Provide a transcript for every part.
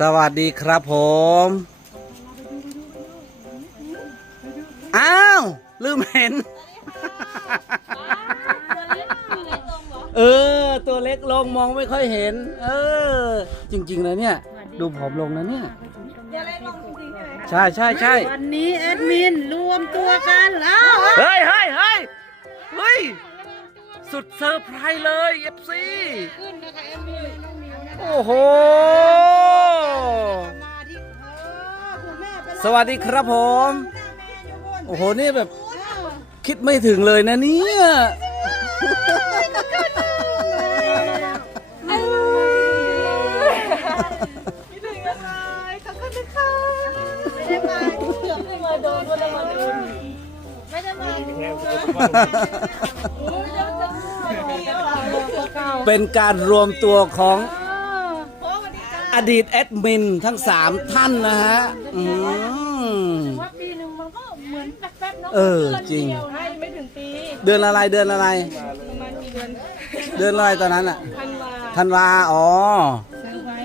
สวัสดีครับผม อ้าว ลืมเห็น เออ ตัวเล็กลงมองไม่ค่อยเห็น เออ จริงๆเลยเนี่ย ดูผอมลงนะเนี่ย ใช่ใช่ใช่วันนี้แอดมินรวมตัวกันแล้วเฮ้ยเฮ้ยเฮ้ยเฮ้ย สุดเซอร์ไพรส์เลยเอฟซีโอ้โห สวัสดีครับผม โอ้โห นี่แบบคิดไม่ถึงเลยนะเนี่ย คิดถึงอะไรขอบคุณนะคะไม่ได้มาเกือบไม่มาโดนวันละมาโดนไม่ได้มาโอ้ยเดี๋ยวจะเดี๋ยวตัวเก่าเป็นการรวมตัวของโอ้วันนี้จ้า อดีตแอดมินทั้ง3ท่านนะฮะอืมว่าปีหนึ่งมันก็เหมือนแป๊บๆเนาะเออจริงให้ไม่ถึงปีเดือนอะไรเดือนอะไร ประมาณกี่เดือนเดือนอะไรตอนนั้นอะธันวาธันวาอ๋อซื้อไว้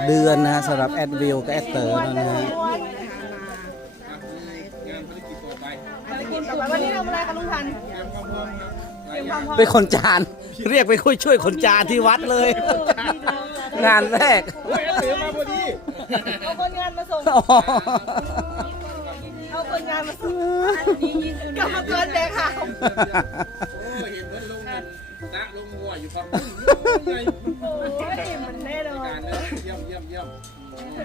8เดือนนะฮะสำหรับแอดวิวกับแอดเตอร์นะฮะภารกิจต่อไปวันนี้ทำอะไรคะลุงพันธุ์เตรียมความพร้อมเป็นคนจาน เรียกไปคุยช่วยคนจานที่วัดเลย งานแรกเอาคนงานมาส่งอ๋อเอาคนงานมาส่งกรรมกรแดกขาวเห็นเพิ่นลงกันตะลงหัวอยู่ครับโอ้ยมันแน่นอนการเลยเยี่ยมเยี่ยมเยี่ยม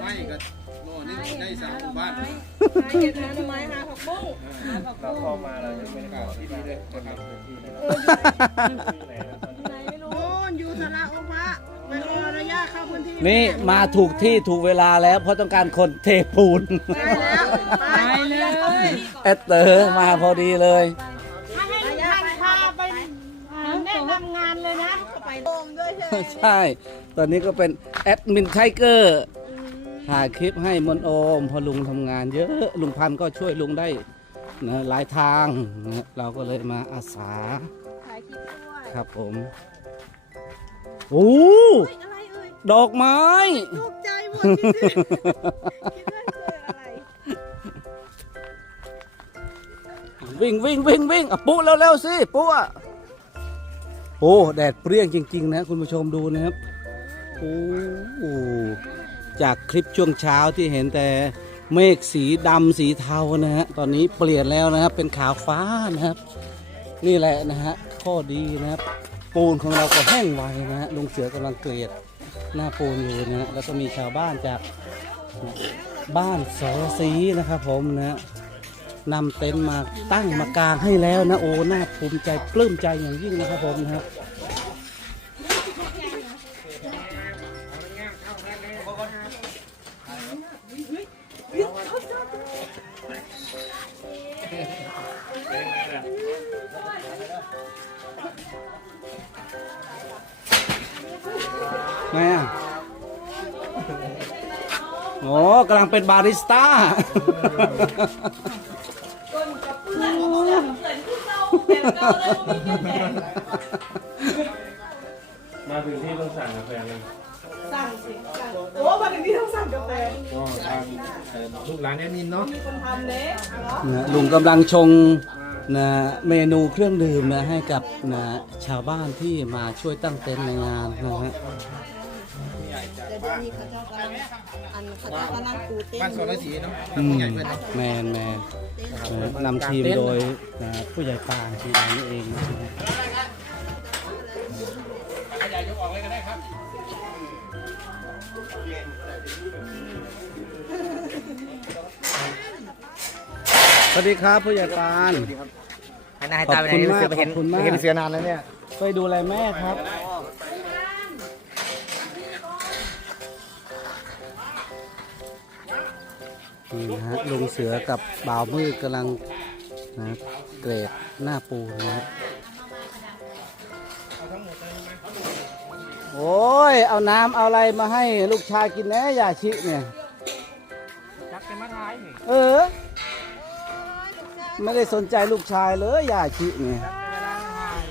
ไม่ก็โน่นนี่ได้สามหมู่บ้านหาเห็ดหาหน่อไม้หาผักบุ้งหาผักบุ้งเข้ามาแล้วยังไม่ได้ข่าวที่ดีเลยนะครับ นที่นี่มาถูกที่ถูกเวลาแล้ว เพราะต้องการคนเทปูนได้แล้วไปเลยแอดเตอร์มาพอดีเลย ถ้าให้ลุงพันธุ์พาไปแนะนำงานเลยนะไปโอมด้วยใช่ไหมใช่ ตอนนี้ก็เป็นแอดมินไทเกอร์ถ่ายคลิปให้มนโอมพอลุงทำงานเยอะ ลุงพันธุ์ก็ช่วยลุงได้นะหลายทางนะเราก็เลยมาอาสาถ่ายคลิปด้วยครับผมโอ้อะไรเอ่ย ดอกไม้ ตกใจหมดคิดถึงคิดว่าเจออะไรวิ่งวิ่งวิ่งวิ่งอะปุ๊เร็วๆสิปุ๊อะโอ้แดดเปรี้ยงจริง ๆ นะ คุณผู้ชมดูนะครับโอ้โหจากคลิปช่วงเช้าที่เห็นแต่เมฆสีดำสีเทานะฮะตอนนี้เปลี่ยนแล้วนะครับ เป็นขาวฟ้านะครับ นี่แหละนะฮะข้อดีนะครับ ปูนของเราก็แห้งไวนะฮะลุงเสือกำลังเกลียด หน้าปูนอยู่นะฮะแล้วก็มีชาวบ้านจากบ้านสอสีนะครับผมนะฮะนำเต็นท์มาตั้งมากางให้แล้วนะโอ้หน่าภูมิใจปลื้มใจอย่างยิ่งนะครับผมนะ ครับแม่อะโอ้กำลังเป็นบาริสต้ามาถึงที่ต้องสั่งกาแฟเลยสั่งสิสั่งโอ้มาถึงที่ต้องสั่งกาแฟก็ทางเอ่อลูกหลานแอดมินเนาะมีคนทำเลยเหรอนะลุงกำลังชงนะเมนูเครื่องดื่มนะให้กับนะชาวบ้านที่มาช่วยตั้งเต็นท์ในงานนะฮะ บ้านสรสีเนาะอืมผู้ใหญ่เพื่อนแมนแมนนะนำทีมโดยนะผู้ใหญ่ปานทีมนี้เองนะฮะสวัสดีครับผู้ใหญ่ปาน ให้หน้าให้ตาไปไหนขอบคุณมากเสือไปเห็นขอบคุณมาก ไปเห็นเสือนานแล้วเนี่ยไปดูแลแม่ครับ นี่นะฮะลุงเสือกับบ่าวมืดกำลังนะเกรดหน้าปูนะฮะโอ้ย เอาน้ำเอาอะไรมาให้ลูกชายกินแน่ยาชิเนี่ย จักเป็นมาท้ายนี่เออ ไม่ได้สนใจลูกชายเลยยาชิเนี่ยเวลามาถ่าย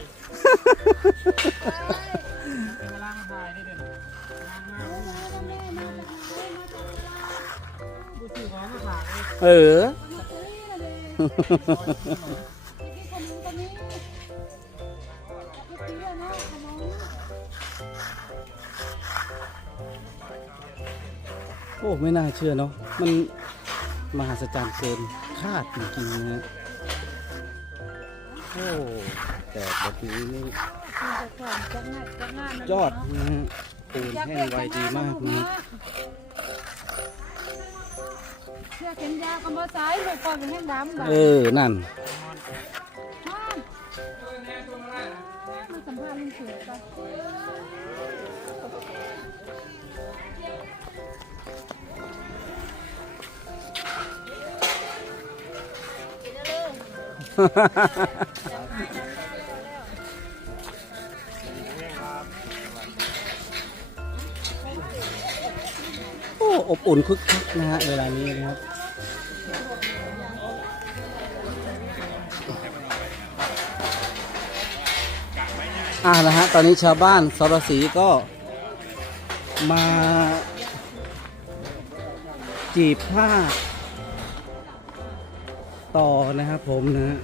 เวลามาถ่ายนี่เด่น เออ โอ้ ไม่น่าเชื่อเนาะ มันมหัศจรรย์เกินคาดจริงๆนะฮะโอ้ แต่แบบนี้นี่ยอดนะฮะปูนแห้งไวดีมากนะ ฮะเชื่อเข็นยาคำว่าซ้ายลูกก่อนเป็นแห้งดำแบบเออ นั่นมันสัมภาษณ์ลุงเสือไปโอ้ อบอุ่นคึกคักนะฮะ เวลานี้นะครับ อ่านะฮะตอนนี้ชาวบ้านสรสีก็มาจีบผ้าต่อนะครับผมนะ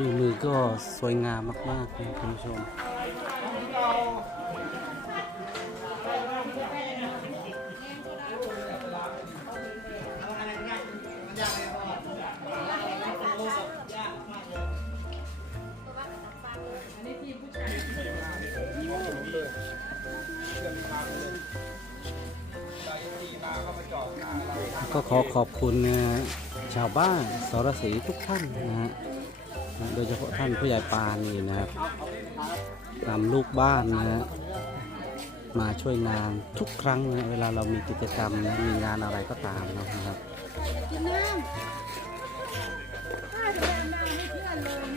ฝีมือก็สวยงามมากๆนะคุณผู้ชมก็ขอขอบคุณชาวบ้านสรศรีทุกท่านนะฮะ โดยเฉพาะท่านผู้ใหญ่ปานนี่นะครับนำลูกบ้านนะฮะมาช่วยงานทุกครั้งนะเวลาเรามีกิจกรรมนะมีงานอะไรก็ตามนะครับ กินน้ำข้าจะยังน้ำให้เพื่อนเลย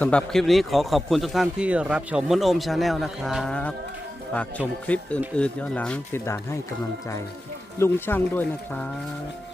สำหรับคลิปนี้ขอขอบคุณทุกท่านที่รับชมมนโอมชาแนลนะครับฝากชมคลิปอื่นๆย้อนหลังติดด่านให้กำลังใจ ลุงช่างด้วยนะครับ